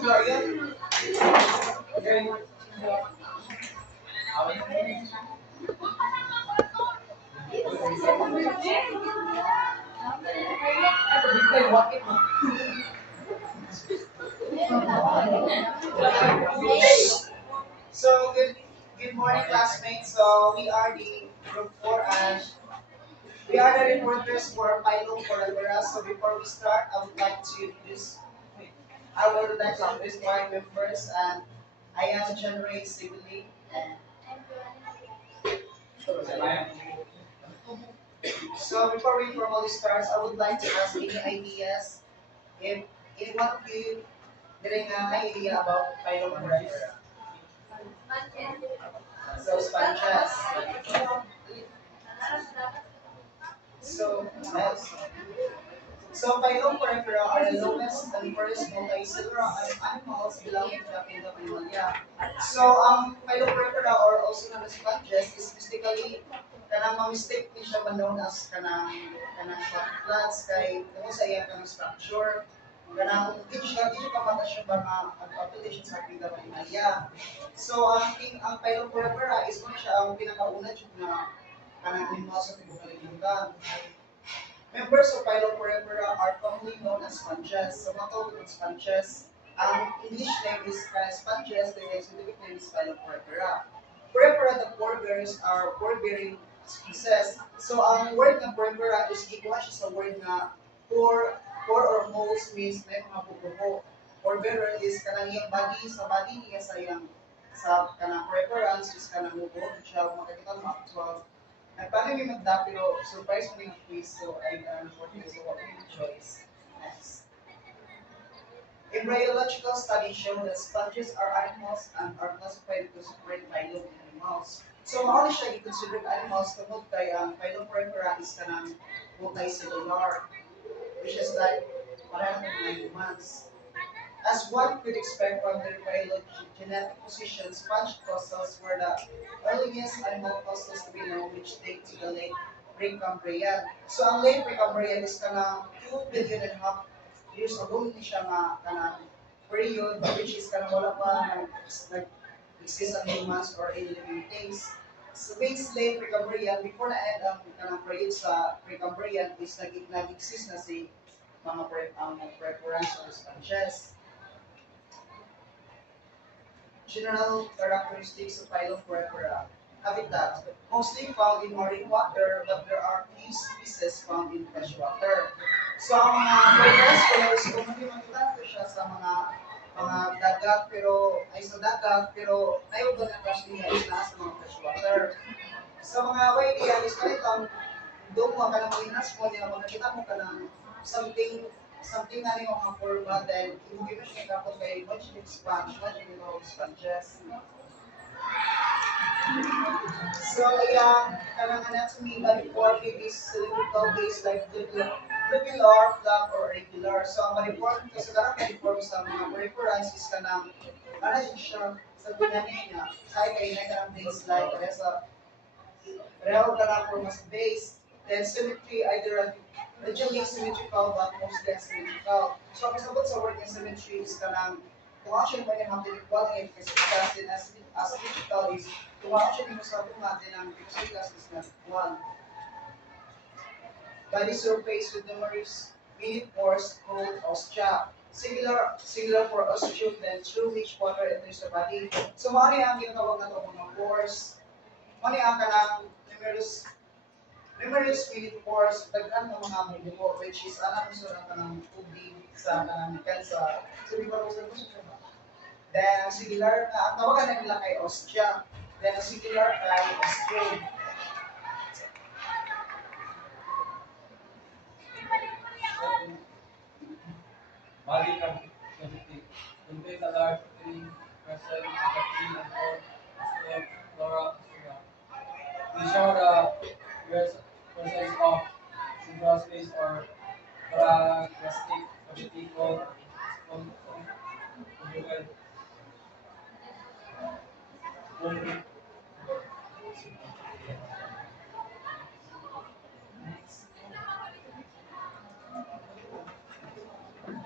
So good morning, classmates. So we are the group 4 and we are the reporters for Philo Coragora. So before we start, I would like to introduce my members, and I am January Sibili. So before we formally start, I would like to ask any ideas if any one of you getting an idea about Philo Coragora. So sponges. So yes. So Phyloporifera are the lowest and first multicellular animals belonging to the kingdom Animalia. So Phyloporifera, or also known as sponges, is basically kanang mistake ni siya known as kanang plants kay kung sa iya kanang structure kanang hindi pa mata siya mga population sa kingdom Animalia. So ang Phyloporifera is mo siya ang pinakauna jud na kanang animal sa tibuok kalibutan. Members of Phyloporifera are commonly known as sponges. So, what are sponges? English name is sponges, the scientific name is Phyloporifera. Porifera, the pore-bearers are pore-bearing species. So, ang word ng porifera is equal siya sa word na pore or holes means may mga bubuho. Pore-bearer is kanang yung body, sa body niya sa kanang poriferans is kanang bubuho. Siya, makikita mo actual. Paano yung magda, pero surprise mo yung quiz, so I for you, so what will you choice? Next. Embryological studies show that sponges are animals and are classified into separate phylum animals. So, mauli siya i-considered animals tungkol kay ang Phyloporifera is kanang multicellular, which is like parang mga humans. As one could expect from their phylogenetic position, sponge fossils were the earliest animal fossils to be known, which date to the late Precambrian. So ang late Precambrian is kanang 2.5 billion years ago ni siya nga kanang period which is kanang wala pa nag-exist ang humans or any living things. So means late Precambrian, before na end ang kanang period sa Precambrian is nag-exist na si mga preference or sponges. General characteristics of Phyloporifera. Habitat. Mostly found in marine water, but there are few species found in fresh water. So, ang mga preference commonly makita ko siya sa mga dagat, sa dagat, pero ayaw ba na crush niya is na sa mga fresh water. Sa mga way niya, is kanitang doon mo ka na mahinas mo niya, makakita mo ka ng something na yung mga forma dahil hindi mo siya kapag kay much sponge, much sponges. So, kanang anatomy, body form is cylindrical base like tubular, flat, or regular. So, ang body form, kasi karang body form sa mga poriferans is kanang, siya sa tinanay niya, sa kay na kanang base like, pareho kanang form as base, then symmetry, either originally symmetrical but mostly asymmetrical. So, ang kasabot sa word ng symmetry is kanang kung actually mo yung mga inequality kasi asymmetrical is kung actually mo sa natin ang because is not equal. Body surface with numerous minute pores called ostia. Singular for ostium, then through which water enters the body. So, mali ang ginatawag na ito mga pores. Mali ang kanang numerous minute pores, daghan ng mga bubuo, which is alam mo sa kanang tubig sa kanang kansa. So, di ba ko sa ba? Then, ang singular, ang tawagan nila kay ostia. Then, ang singular kay ostium. Body cavity contains a large opening present in the 3 and 4 stem flora. We show the presence of central space or paragastric cavity called conjugal womb.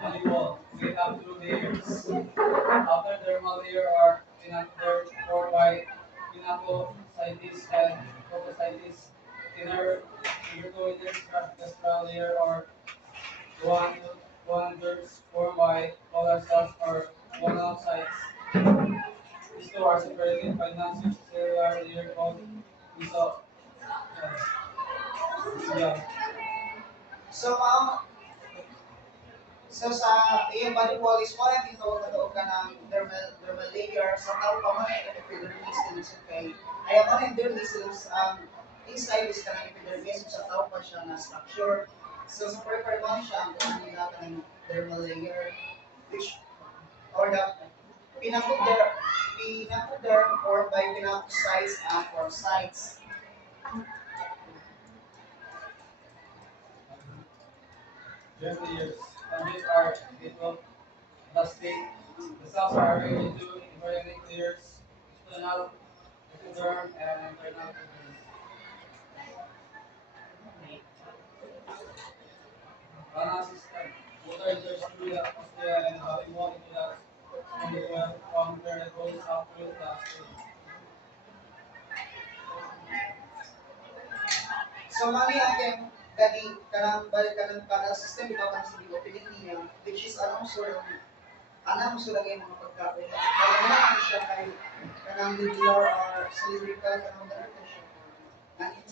Body wall. We have through layers. Outer dermal layer are pinacoderm formed by pinacocytes and photocytes. Inner reticuloendothelial layer are guanoderms formed by polar cells or monocytes. These two are separated by non-cellular layer called meso. Yeah. So, so sa iyong body wall is mo lang ito katawag ka ng dermal layer sa tao pa man ay epidermis din sa kay ay mo ang dermis inside is kanang epidermis sa tao pa siya na structure. So sa periphery mo siya ang kanila kanang dermal layer which or the pinacoderm or by pinacocytes and porocytes. 20 years. And these are little plastic. The cells are arranged into embryonic layers, external ectoderm, and internal ectoderm. Rana system. Water enters through the ostia and body wall into the spondyloid from where it goes up through the skin. So mami akin gadi kanang system ito kan sa opening niya which is anong sura kay mga pagkain. Kaya na ano siya kay kanang linear or cylindrical kanang ganito siya. Ngit.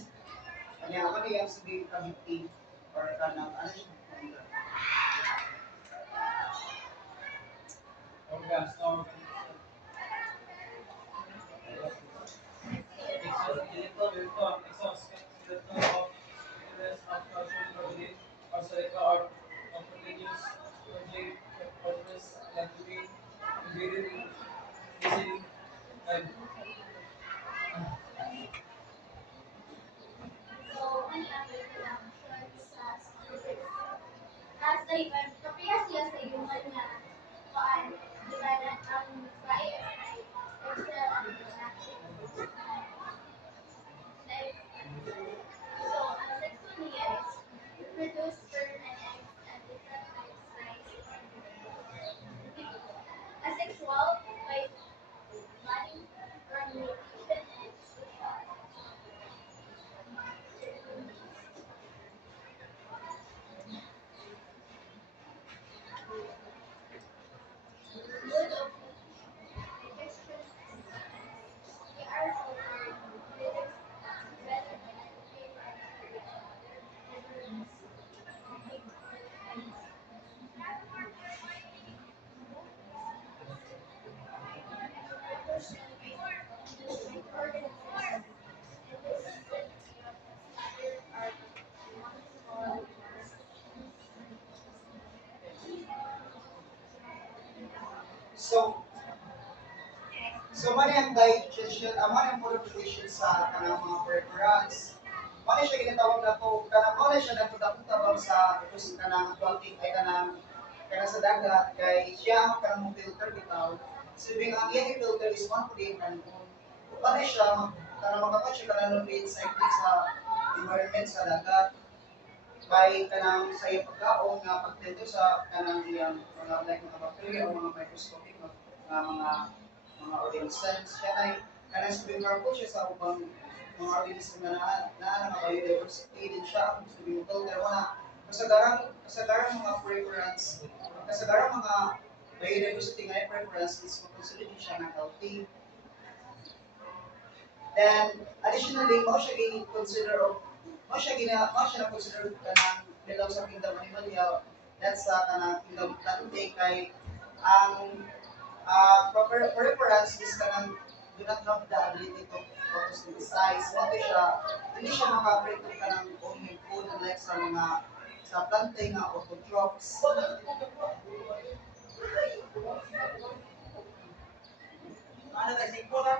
Kanya ako niya sige cavity or kanang ano siya. Organs, no organs. Kapias siya sa human nga kuan di ba na ang bae ay extra ano na so ang sexual niya is reproduce sperm and eggs at different life size asexual by body or mutation and social. Good of digestion they are so lyrics better than educate and each other So mani ang digestion, mani ang purification sa kanang mga peripherals. Mani siya ginatawag na to, kanang mani siya nagtutapuntabang sa ito kanang aquatic ay kanang sa dagat kay siya ang kanang filter bitaw. Sabi ang iyang filter is one to the kanon. Mani siya kanang makapag siya kanang inside sa environment sa dagat by kanang sa iyang pagkaon nga pagtento sa kanang iyang mga like mga bacteria o mga microscopic nga mga organisms siya ay kanang sabihin po siya sa ubang mga organism na biodiversity din siya ang sabihin ko pero na kasagarang mga preference kasagarang mga biodiversity nga preference is considered siya na healthy. Then additionally mo siya i-consider mo siya na-consider kanang bilang sa kingdom animalia that's kanang kingdom natin kay ang proper preference is kanang do not have the ability to photosynthesize. Hindi siya makaprito kanang own food unlike sa mga sa planting nga autotrophs. Ano na si Pula?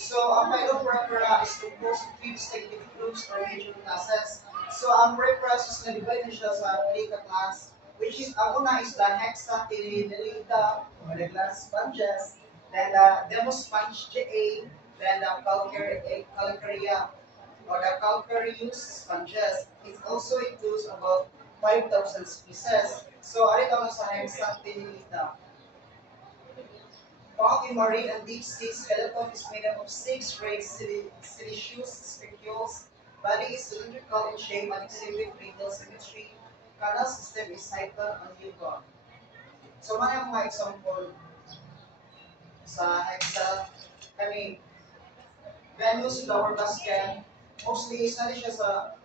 So, ang phylum Porifera is composed of three distinctive groups or major classes. So, ang Porifera is na-divide na siya sa three ka-class, which is, ang una is the Hexatilida, or the glass sponges, then the Demosponge GA, then the Calcaria, or the calcareous sponges. It also includes about 5,000 species. So, ari ito sa Hexatilida. Found in marine and deep sea skeleton is made up of six great siliceous spicules. Body is cylindrical in shape and exhibit radial symmetry. Canal system is cycle and Yukon. So, mga mga example sa Hexa, kani Venus flower basket, mostly isa siya sa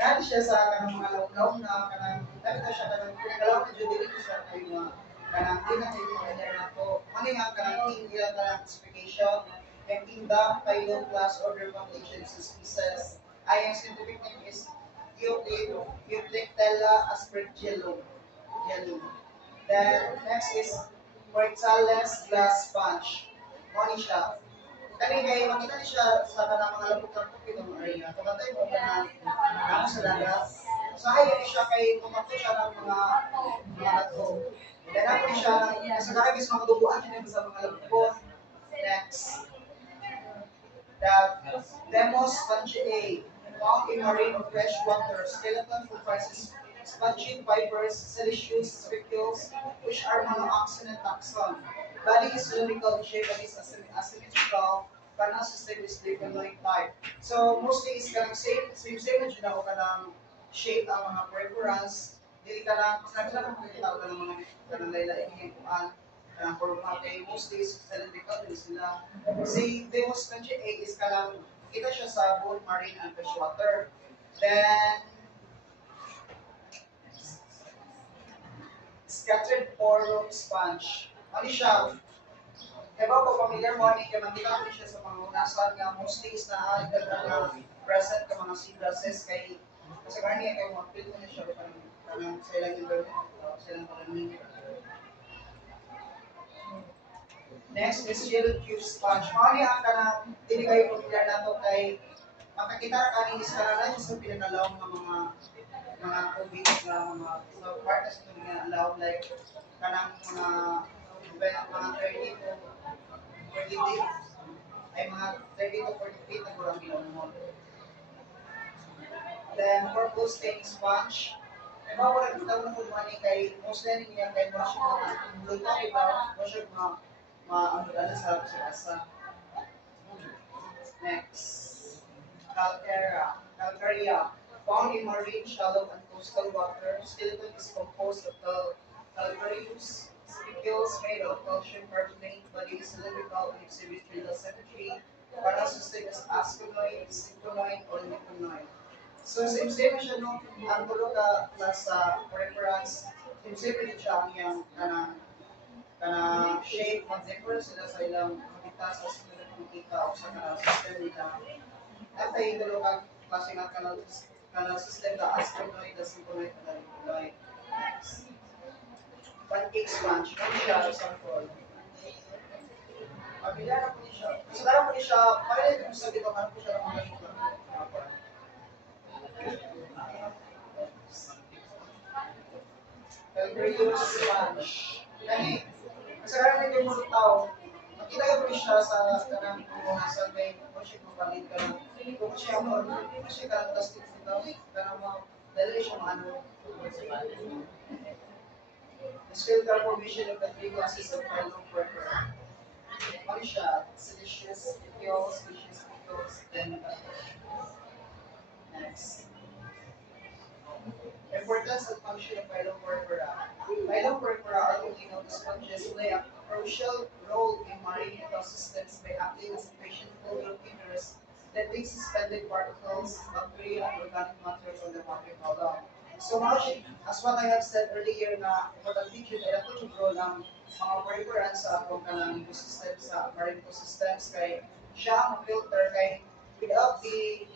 na siya sa kanang mga lawlaw na kanang dahil siya kanang pinagalaw na jud dili siya kay mga kanang di na kayo familiar na to. Mani nga kanang king ila kanang classification and kingdom, phylum, class, order, foundation, species. Ay, ang scientific name is Euplectella aspergillum. Then next is Portales glass sponge. Mani siya. Kani kay makita ni siya sa kanang mga lambok-lambok itong area. Kapatay mo kanang ako sa dagat. Sa ayon siya kay kumakto siya ng mga ato. Then ako siya sa karagis mga duguan siya sa mga lambok. Next, the Demos spongiae, found in marine or fresh water. Skeleton comprises spongy fibers, siliceous spicules, which are monooxen and taxon. Body is cylindrical in shape and is asymmetrical. Canal system is liquinoid type. So mostly is kanang same na dyan ako kanang shape ang mga preference. Dili kanang nakita ko kanang mga kanang laylain yung kuan kanang formate mostly is cylindrical din sila. Si Demos 28 is kanang kita siya sa both marine and freshwater. Then scattered forum sponge. Ano siya? Diba po, familiar mo, kaya makita ko siya sa mga unasan nga mostly is na present ka mga sea grasses kay kasi karni kay mga feel na siya kanang sa ilang environment, sa ilang palanin. Next is yellow cube sponge. Mali ang kanang dili kayo familiar na to kay makakita ra kani is kanang sa pinakalawang ng mga COVID na mga so part as ito nga allow like kanang mga 30 to 40 feet ay mga 30 to 40 feet na kurang ginamon. Then purple stain sponge. Diba wala kita mo kung mani kay mostly niya kay mo siya mga luto ito mo siya ano sa asa. Next, Calcaria. Found in marine, shallow, and coastal water, skeleton is composed of calcareous spicules made of calcium carbonate, body is cylindrical and exhibits radial symmetry. Canal system is asconoid, synchronoid, or liconoid. So same siya no, ang tulo ka sa reference, same din siya ang iyang kanang shape, mag-differ sila sa ilang habitat sa sinunod ng kita o sa canal system nila. At ay tulo ka klase ng canal system na asconoid, synchronoid, and liconoid. Pancake sponge, ano siya, example. Pamilya na po niya siya. So, dara po niya siya, pamilya kung sabi ko, ano po siya ng mga ito. Calcareous sponge. Kani, sa karang ito yung tao, makita ko siya sa kanang kumuhasan kay kung siya kumalit ka lang. Kung siya kanang plastic nito, kanang mga, dahil siya maano. The skeletal formation of the three classes of phylum Porifera. Ano siya? Siliceous spicules, then next. Importance and function of phylum Porifera. Phylum Porifera are looking at the sponges play a crucial role in marine ecosystems by acting as a patient filter feeders that take suspended particles, bacteria, and organic matter from the water column. So much as what I have said earlier na important feature na ito yung role ng mga preference sa atong kanang ecosystem sa marine ecosystems kay siya ang filter kay without the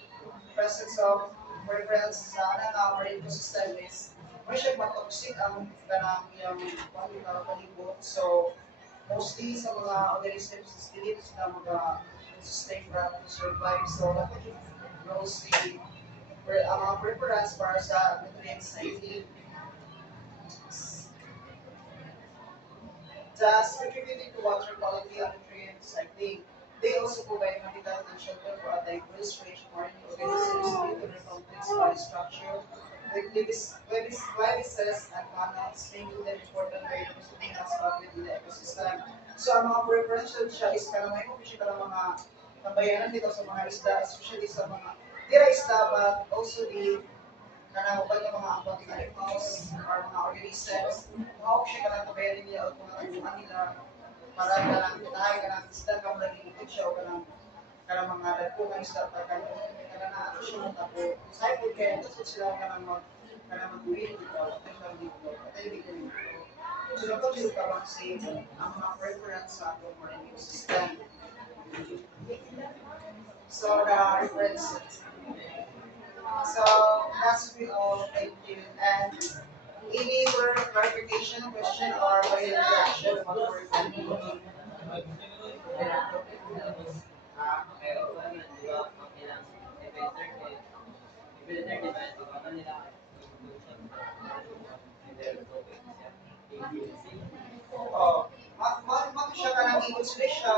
presence of preference sa marine ecosystem is may siya matoxic ang kanang yung palibot. So mostly sa mga organisms dili sila sustain para to survive. So mostly ang mga preference para sa nutrients na hindi. Thus, contributing to water quality and nutrient cycling. They also provide habitat and shelter for a diverse range of marine organisms due to their complex body structure, with crevices and canals, making them important biodiversity aspect within the ecosystem. So, ang mga preferential siya is kanang may mga siya kanang mga kabayanan dito sa mga isda, especially sa mga dira isda, but also the kanang uban ng mga aquatic animals or mga organisms. Mahawag siya kanang kabayanan nila o mga taguan nila para kanang tayo kanang isda ka lagi ikot siya o kanang mga dagko ng isda para kanang na siya mo tapo. Sa food kaya ito sila kanang mag-win dito, kanang dito, patay dito nito. So, dapat sila tabang save ang mga preference sa atong marine ecosystem. So, the references. So, that's we all. Thank you. And any further clarification, question, or by interaction about the reference? Oh, siya kanang i-consider siya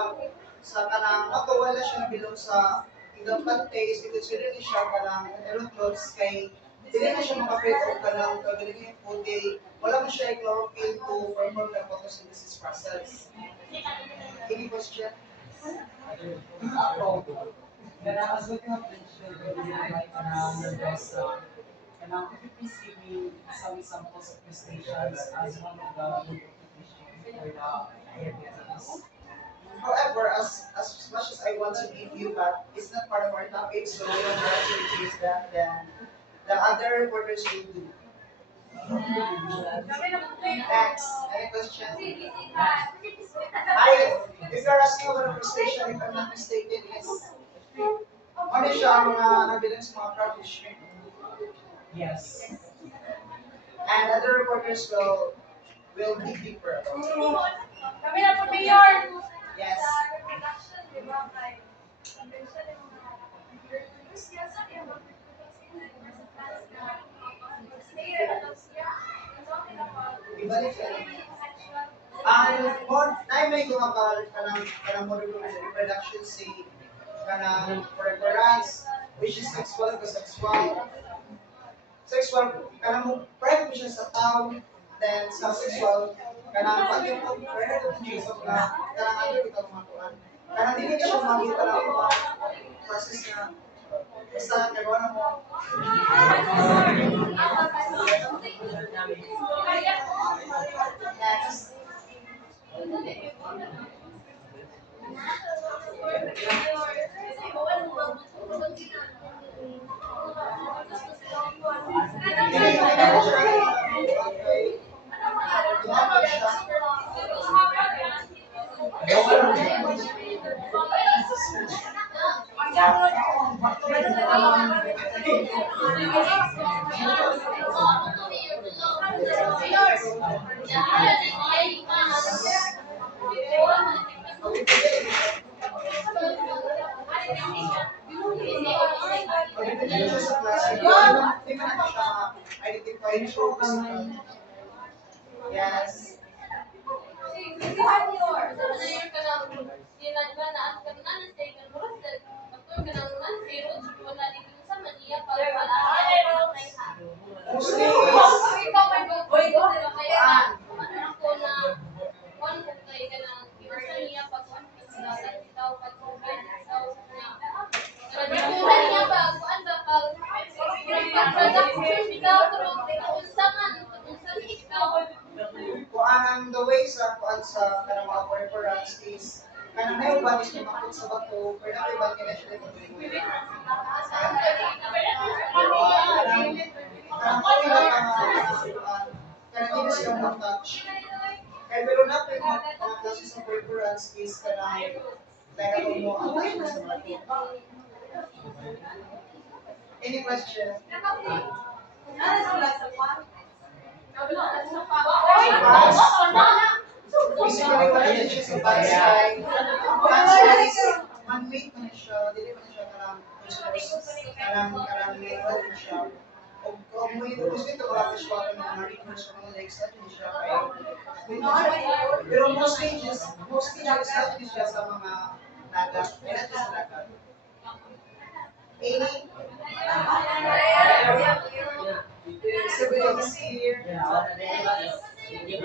sa kanang wala siya nabilong sa ilang plantays, i-consider ni siya kanang aerotrophs kay dili na siya makapit o kanang kagaling food day, wala mo siya chlorophyll to perform the photosynthesis process. Any question? Ako, kaya as what you have mentioned earlier, like and if you please give me some examples of crustaceans as one of the nutrition for the diabetes. However, as much as I want to give you, but it's not part of our topic, so we don't have to choose that, then the other reporters will do. Next, any question? If you're asking about a crustacean, if I'm not mistaken, is ano siya ang mga nabiling sa mga crab and shrimp? Yes. And other reporters will dig deeper. Kami na po, Mayor! Yes. Sa reproduction, di ba, kay convention yung mga reproduce niya sa iyo, mag-reproduce niya sa plants na stay reproduce niya. And talking about Ibalik siya. sexual May kanang molecular reproduction si kanang preference, which is sexual to sexual. Sexual, kanang mo private siya sa tao, then sa sexual, kanang pag yung private siya na kanang ano kita kumakuan. Kanang hindi siya makita ng mga process na basta kagawa na mo. Next. Yes. Kuan the way sa kuan sa kanang mga preference is kanang may uban is makapit sa bato pero may uban kaya siya dito. Kanang hindi siya mag-touch. Kaya pero na po yung mga klase sa preference is kanang kaya mo ang touch sa bato. Any question? Basically, what it is So, pansay. Ang pansay is, man-made man siya, dili man siya karang method na siya. Kung may gusto ito, mga fish water na mga rivers o mga lakes, natin siya kayo. Pero mostly just natin siya sa mga dagat. Kaya natin sa dagat. Any? Civilians here. Yeah, Thank you.